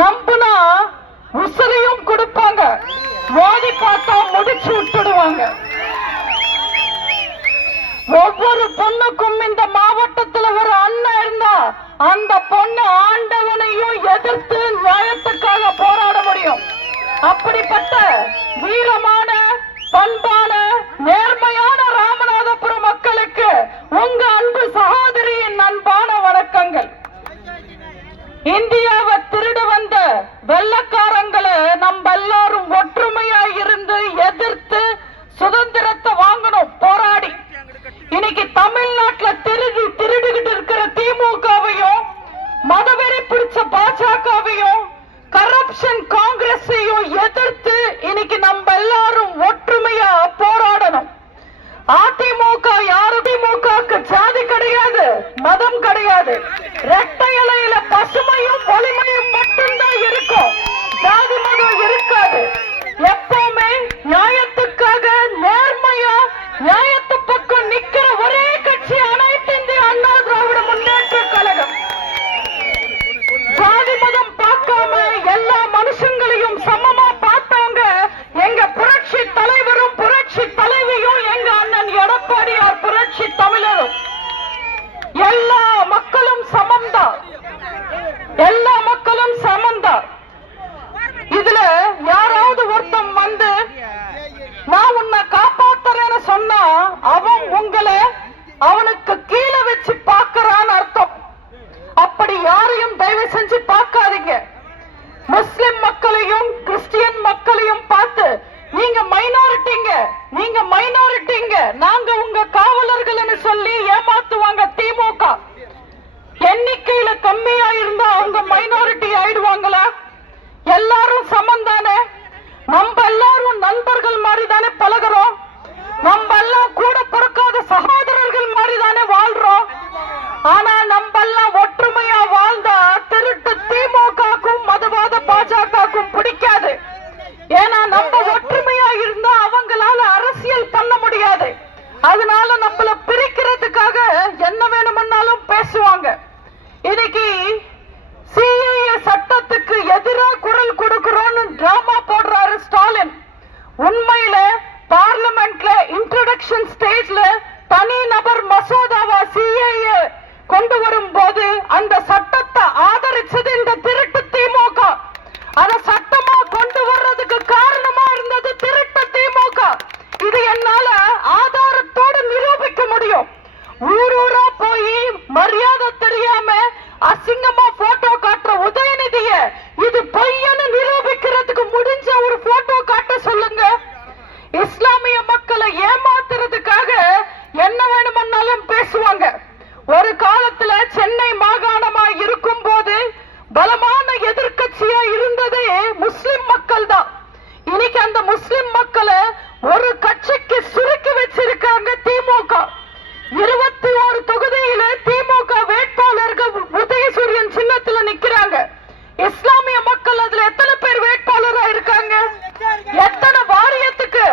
நம்புனா உசுரையும் கொடுப்பாங்க, மோடி பார்த்தா முடிச்சு விட்டுடுவாங்க. ஒவ்வொரு பொண்ணுக்கும் இந்த மாவட்டத்தில் ஒரு அண்ணன் இருந்தா அந்த பொண்ணு ஆண்டவனையும் எதிர்த்து நியாயத்துக்காக போராட முடியும். அப்படிப்பட்ட வீரமான, பண்பான, நேர்மையான ராமநாதபுரம் மக்களுக்கு உங்க அன்பு சகோதரியின் அன்பான வணக்கங்கள். இந்தியாவை திருட வந்த வெள்ளக்காரங்களை நம்ம எல்லாரும் ஒற்றுமையா இருந்து எதிர்த்து சுதந்திரத்தை வாங்கணும் போராடி. இன்னைக்கு தமிழ்நாட்டில் திருடிக்கிட்டு இருக்கிற திமுகவையும், மதவெறி பிடிச்ச பாஜகவையும், கரப்ஷன் காங்கிரஸையும் எதிர்த்து இன்னைக்கு நம்ம எல்லாரும் ஒற்றுமையா போராடணும். அதிமுக யாரு? திமுகவுக்கு ஜாதி கிடையாது, மதம் கிடையாது. இரட்டை இலையில பசுமையும் வலிமையும் மட்டும்தான் இருக்கும், ஜாதி மதம் இருக்காது. எப்பவுமே நியாயத்துக்காக நேர்மையா நியாயத்து பக்கம் நிக்கிற ஒரே கட்சி அனைத்து இந்திய அண்ணா திராவிட முன்னேற்ற கழகம். ஜாதி மதம் பார்க்காம எல்லா மனுஷங்களையும் சமமா பார்த்தவங்க எங்க புரட்சி தலைவரும் புரட்சி தலைவியும் எங்க அண்ணன் எடப்பாடியார் புரட்சி தமிழரும். எல்லா மக்களும் சமம்தான், எல்லா மக்களும் சமம்தான். இதுல யாராவது ஒருத்தன் வந்து நான் உன்னை காப்பாத்துறேன்னு சொன்னா அவன் உங்களை அவனுக்கு கீழே வச்சு பார்க்கறான்னு அர்த்தம். அப்படி யாரையும் தயவு செஞ்சு பார்க்காதீங்க. முஸ்லிம் மக்களையும் கிறிஸ்டியன் மக்களையும் பார்த்து நீங்க மைனாரிட்டிங்க, நீங்க மைனாரிட்டிங்க, நாங்க உங்க காவலர்கள் சொல்லி ஏமாத்துவாங்க திமுக. எண்ணிக்கையில கம்மியா இருந்தா அவங்க மைனாரிட்டி ஆயிடுவாங்களா? எல்லாரும் சமம் தானே? நம்ம எல்லாரும் நண்பர்கள் மாதிரி தானே பழகிறோம், நம்ம எல்லாம் கூட பிறக்காத சகோதரர்கள் மாதிரி தானே வாழ்றோம். ஆனா நம்ம எல்லாம் ஒற்றுமையா வாழ்ந்தா திருட்டு திமுகக்கும் மதவாத பாஜகக்கும் பிடிக்காது. ஏன்னா நம்ம ஒற்றுமையா இருந்தா அவங்களால அரசியல் பண்ண முடியாது. அதனால நம்மள பிரிக்கிறதுக்காக என்ன வேணும்னாலும் பேசுவாங்க. இன்னைக்கு சிஏஏ சட்டத்துக்கு எதிராக குரல் கொடுக்கிறோம்னு டிராமா போடுறாரு ஸ்டாலின். உண்மையில பார்லிமெண்ட்ல இன்ட்ரோடக்ஷன் ஸ்டேஜ்ல தனி நபர் மசோதாவா சிஏஏ கொண்டு வரும் போது அந்த சட்டத்தை ஆதரிச்சது இந்த திருட்டு திமுக. அத சட்டமா கொண்டு வர்றதுக்கு காரணமா இருந்தது திருட்டு திமுக. இது என்னால ஆதாரத்தோடு நிரூபிக்க முடியும். ஊரூரா போய் மரியாதை தெரியாம அசிங்கமா போட்டோ காட்டுற உதயநிதிய இது பொய்யன்னு நிரூபிக்கிறதுக்கு முடிஞ்ச ஒரு போட்டோ காட்ட சொல்லுங்க. இஸ்லாமிய மக்களை ஏமாத்துறதுக்காக என்ன வேணும்னாலும் பேசுவாங்க. ஒரு காலத்துல சென்னை மாகாணமா இருக்கும் போது பலமான எதிர்கட்சியா இருந்ததே முஸ்லிம் மக்கள் தான். இன்னைக்கு அந்த முஸ்லிம் மக்களை ஒரு கட்சிக்கு சுருக்கி வச்சிருக்காங்க திமுக. 21 தொகுதியில திமுக வேட்பாளர்கள் உதயசூரியன் சின்னத்துல நிக்கிறாங்க. இஸ்லாமிய மக்கள் அதுல எத்தனை பேர் வேட்பாளரா இருக்காங்க? எத்தனை வாரியத்துக்கு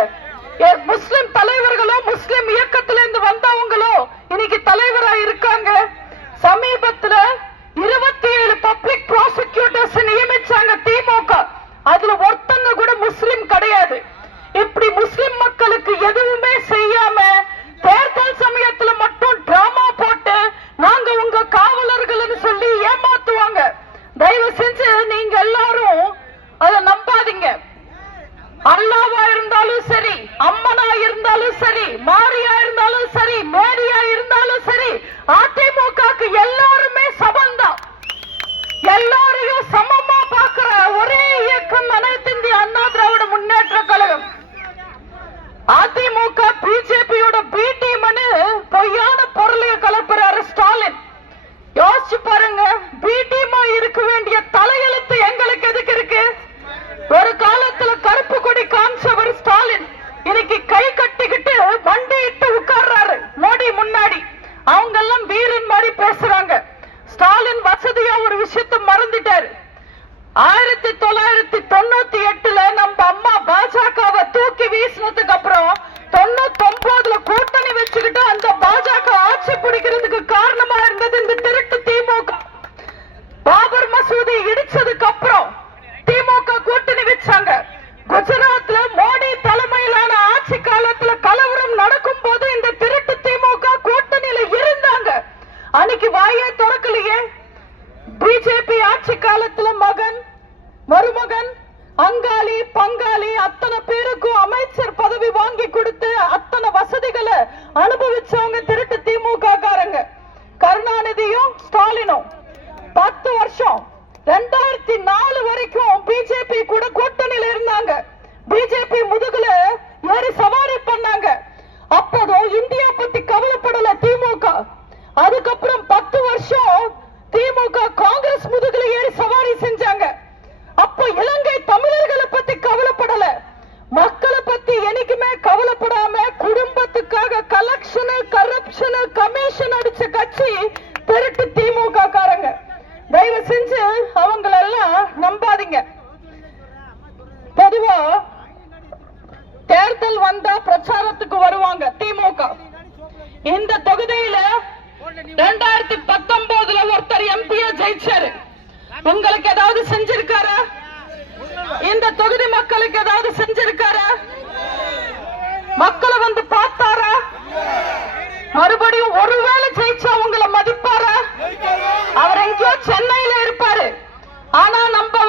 முஸ்லிம் தலைவர்களோ முஸ்லிம் இயக்கத்திலிருந்து வந்தவங்களோ இன்னைக்கு தலைவரா இருக்காங்க. சமீபத்துல 27 பப்ளிக் ப்ராசிக்யூட்டர்ஸ் நியமிச்சாங்க திமுக. அதுல ஒருத்தங்க கூட முஸ்லிம் கிடையாது. இப்படி முஸ்லிம் மக்களுக்கு எதுவுமே செய்யாம தேர்தல் சமயத்துல மட்டும் டிராமா போட்டு நாங்க உங்க காவலர்கள் சொல்லி ஏமாத்துவாங்க. தயவு செஞ்சு நீங்க எல்லாரும் அதை நம்பாதீங்க. அல்லாவா இருந்தாலும் சரி, அம்மனா இருந்தாலும் சரி, மாரியா இருந்தாலும் சரி, மேரியா இருந்தாலும் சரி, அதிமுகக்கு எல்லாருமே சமம்தான். எல்லாரையும் சமமா பார்க்கிற ஒரே இயக்கம் அனைத்து இந்திய அண்ணா திராவிட முன்னேற்ற கழகம். அதிமுக பிஜேபியோட பி டீம்னு பொய்யான பொருளைய கலப்புறாரு ஸ்டாலின். யோசிச்சு பாருங்க, பி டீமா இருக்க வேண்டிய தலையெழுத்து எங்களுக்கு எதுக்கு இருக்கு? ஒரு காலத்துல கருப்பு கொடி காமிச்சவர் ஸ்டாலின் இன்னைக்கு கை கட்டிக்கிட்டு வண்டிட்டு உட்கார்றாரு மோடி முன்னாடி. அவங்க எல்லாம் வீரன் மாதிரி பேசுறாங்க. ஸ்டாலின் வசதியா ஒரு விஷயத்தை மறந்துட்டாரு. 1998ல நம்ம அம்மா பாஜகவை தூக்கி வீசினதுக்கு அப்புறம் 99ல கூட்டணி வச்சுக்கிட்டு அந்த பாஜக ஆட்சி பிடிக்கிறதுக்கு காரணமா இருந்தது இந்த திருட்டு திமுக. பாபர் மசூதி இடிச்சதுக்கு அப்புறம் குஜராத்ல மோடி தலைமையிலான ஆட்சி காலத்துல கலவரம் நடக்கும் போது இந்த திருட்டு திமுக கூட்டணியில இருந்தாங்க. அன்னைக்கு வாயே திறக்கலையே. பிஜேபி ஆட்சி காலத்துல மகன், மருமகன், அங்காளி, பங்காளி அத்தனை பேருக்கும் அமைச்சர் பதவி வாங்கி கொடுத்து அத்தனை வசதிகளை அனுபவிச்சவங்க திருட்டு திமுக காரங்க. கருணாநிதியும் ஸ்டாலினும் 10 வருஷம் 2004 வரைக்கும் பிஜேபி கூட கூட்டணியில இருந்தாங்க. பிஜேபி முதுகுல ஏறி சவாரி பண்ணாங்க. அப்போதும் இந்தியா பத்தி கவலைப்படல திமுக. அதுக்கப்புறம் 10 வருஷம் திமுக காங்கிரஸ் முதுகுல ஏறி சவாரி செஞ்சாங்க. அப்போ இலங்கை தமிழர்களை பத்தி கவலைப்படல. மக்களை பத்தி என்னைக்குமே கவலைப்படாம குடும்பத்துக்காக கலெக்ஷன், கரப்ஷன், கமிஷன் அடிச்ச கட்சி திருட்டு திமுக காரங்க. தயவு செஞ்சு அவங்களெல்லாம் நம்பாதீங்க. பொதுவா தேர்தல் வந்தா பிரச்சாரத்துக்கு வருவாங்க திமுக. இந்த தொகுதியில 2019 ஒருத்தர் எம்பியா ஜெயிச்சாரு. உங்களுக்கு ஏதாவது செஞ்சிருக்காரா? இந்த தொகுதி மக்களுக்கு ஏதாவது செஞ்சிருக்காரா? மக்களை வந்து பார்த்தாரா? மறுபடியும் ஒருவேளை ஜெயிச்சா உங்களை மதிப்பாரா? அவர் எங்கேயோ சென்னையில இருப்பாரு. ஆனா நம்ம